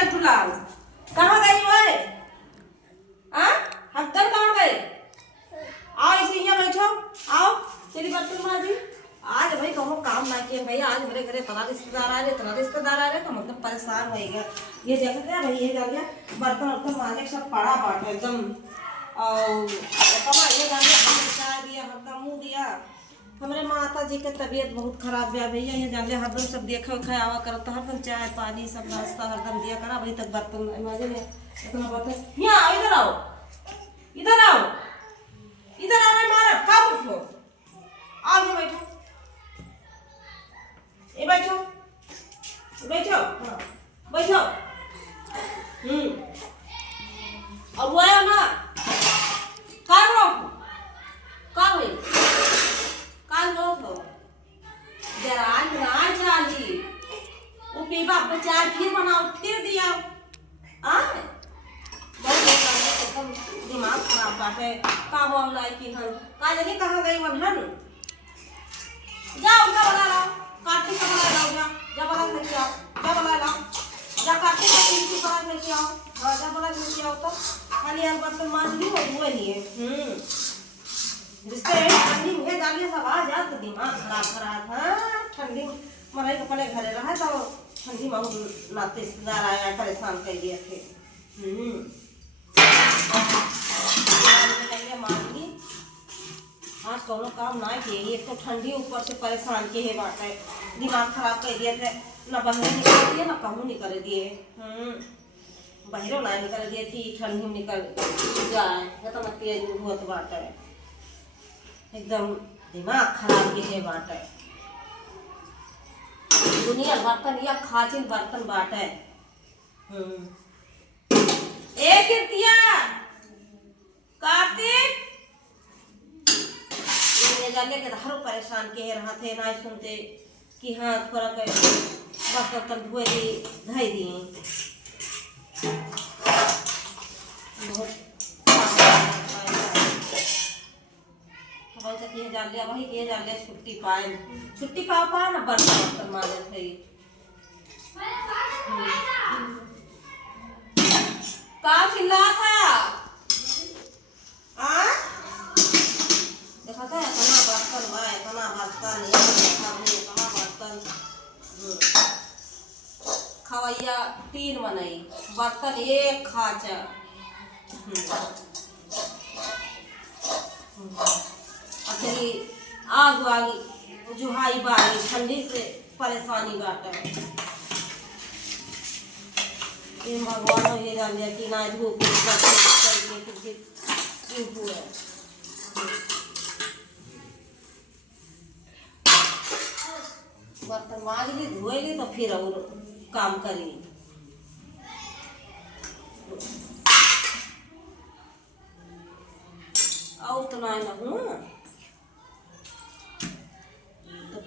लड्डू लाल कहाँ गई ओए? हाँ हफ्तर कहाँ गए? आओ इसी यहाँ बैठो, आओ तेरी बर्तन माजी। आज भाई कहूँ काम ना किए भैया, आज मेरे घरे इतना रिश्तेदार आ रहे तो मतलब परेशान हो गया। ये जगह क्या भाई, ये जान लिया बर्तन वर्तन मांगे सब पड़ा बाट एकदम। और ये जान लिया हमने चाय दिया, हरदम मुँह दिया। हमारे माता जी के तबीयत बहुत खराब है भैया, ये जान लिया हरदम सब देखा उखा आवा करता, हरदम चाय पानी सब नाश्ता हरदम दिया करा। अभी तक बर्तन माजे इतना बर्तन। यहाँ आओ, इधर आओ, इधर आओ, इधर आओ, मारा कब उठो, आओ ये बैठो, ये बैठो, बैठो, हाँ बैठो। और वो आया ना काल रोक, काल भाई काल रोक लो जरा ना चाली वो पीपा अपने चाय फिर बनाओ फिर दिया। बहुत दिमाग खराब बाटे काम वाम लाई की हन का जानी कहाँ गई मन हन। जाओ उनका बना लाओ, कार्तिक का बना लाओ, जा बना लेके आओ, जा बना लाओ, जा कार्तिक का तीन की बना लेके आओ, हाँ जा बना लेके आओ। तो खाली हम बर्तन मांज ली और वो नहीं है। जिससे ठंडी मुझे डालिए सब आ जा तो दिमाग खराब। हाँ ठंडी मराई अपने घरे रहा तो ठंडी में नाते रिश्तेदार आया परेशान कर दिए थे। मांगी आज कोनो काम ना किए, एक तो ठंडी ऊपर से परेशान के है बात है, दिमाग खराब कर दिए थे। ना बहरे निकल दिए ना कहूँ निकल दिए, बहरों ना निकल दिए थी, ठंडी निकल जाए तो मत बहुत बात है, एकदम दिमाग खराब के है बात है। दुनिया बर्तन या खाचिन बर्तन बाट है। ए कीर्तिया कार्तिक ये जाने के हर परेशान के रहा थे ना सुनते कि हाँ थोड़ा के बर्तन धोए दी धोई दी बहुत ये जान लिया वही ये जान लिया छुट्टी पा ना बर्तन मारे थे। का चिल्ला था देखा था इतना बर्तन हुआ, इतना बर्तन इतना बर्तन खवैया 3 बनाई बर्तन 1 खाचा। अखरी आग वाली जुहाई बारी ठंडी से परेशानी बाटा ये भगवान ये जान लिया कि ना धूप बर्तन मांज ली धोए ली तो फिर और काम करी। और तो ना हूँ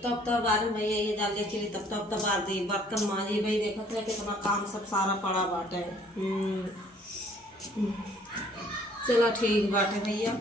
तब बार में ये डाल दिया चिली तब बार दी बर्तन मांझी भाई देखा था कितना काम सब सारा पड़ा बाटे। चलो ठीक बाटे भैया।